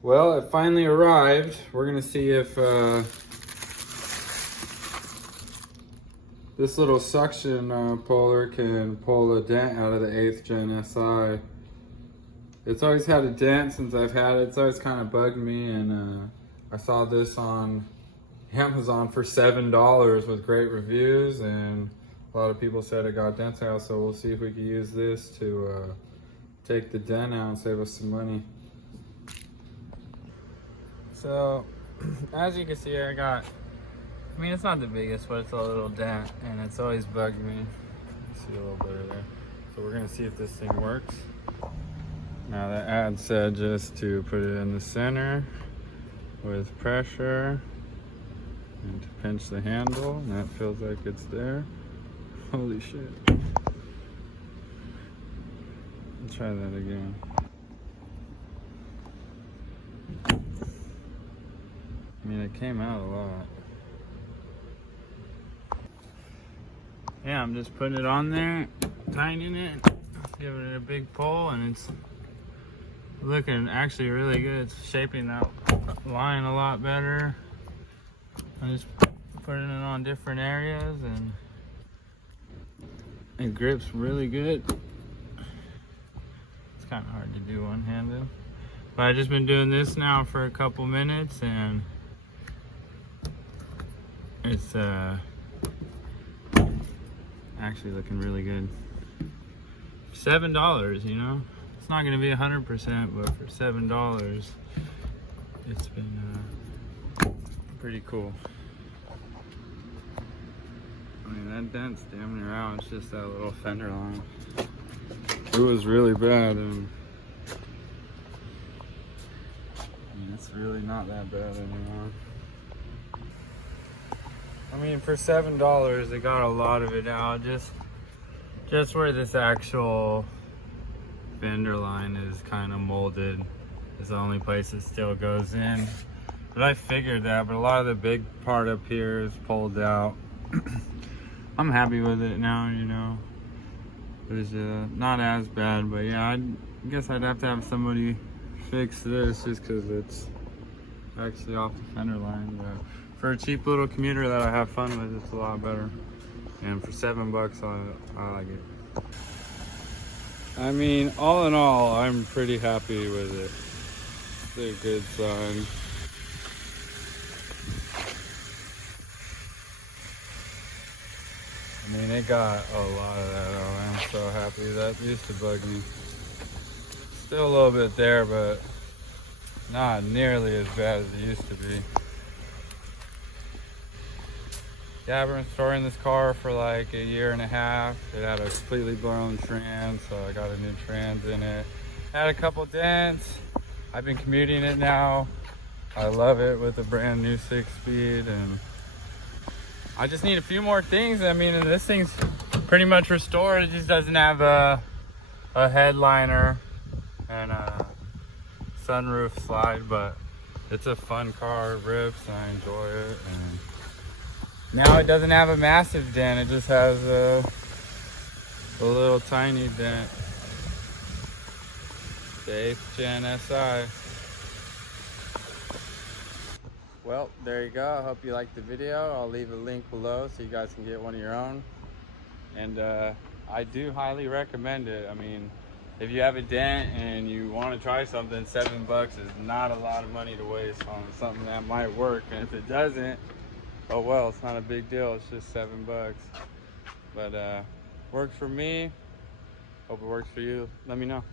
Well, it finally arrived. We're gonna see if this little suction puller can pull a dent out of the 8th Gen SI. It's always had a dent since I've had it. It's always kind of bugged me, and I saw this on Amazon for $7 with great reviews, and a lot of people said it got dents out, so we'll see if we can use this to take the dent out and save us some money. So, as you can see, I mean, it's not the biggest, but it's a little dent, and it's always bugged me. See a little better there. So we're gonna see if this thing works. Now the ad said just to put it in the center with pressure and to pinch the handle, and that feels like it's there. Holy shit. Let's try that again. I mean, it came out a lot. Yeah, I'm just putting it on there, tightening it, giving it a big pull, and it's looking actually really good. It's shaping that line a lot better. I'm just putting it on different areas, and it grips really good. It's kind of hard to do one-handed, but I've just been doing this now for a couple minutes, and it's actually looking really good. $7, you know, it's not going to be 100%, but for $7, it's been pretty cool. I mean, that dent's damn near out. It's just that little fender line. It was really bad, and I mean, it's really not that bad anymore. I mean, for $7, they got a lot of it out. Just where this actual fender line is kind of molded is the only place it still goes in. But I figured that, but a lot of the big part up here is pulled out. I'm happy with it now, you know. It was not as bad, but yeah, I guess I'd have to have somebody fix this just because it's actually off the fender line. But for a cheap little commuter that I have fun with, it's a lot better. And for $7, I like it. I mean, all in all, I'm pretty happy with it. It's a good sign. I mean, it got a lot of that out. I'm so happy. That used to bug me. Still a little bit there, but not nearly as bad as it used to be. Yeah, I've been storing this car for like a year and a half. It had a completely blown trans, so I got a new trans in it. Had a couple dents. I've been commuting it now. I love it with a brand new 6-speed, and I just need a few more things. I mean, this thing's pretty much restored. It just doesn't have a headliner and a sunroof slide, but it's a fun car. It rips, and I enjoy it. And now it doesn't have a massive dent. It just has a little tiny dent. The 8th Gen SI. Well, there you go. I hope you liked the video. I'll leave a link below so you guys can get one of your own. And I do highly recommend it. I mean, if you have a dent and you want to try something, $7 is not a lot of money to waste on something that might work. And if it doesn't, oh well, it's not a big deal. It's just $7. But works for me. Hope it works for you. Let me know.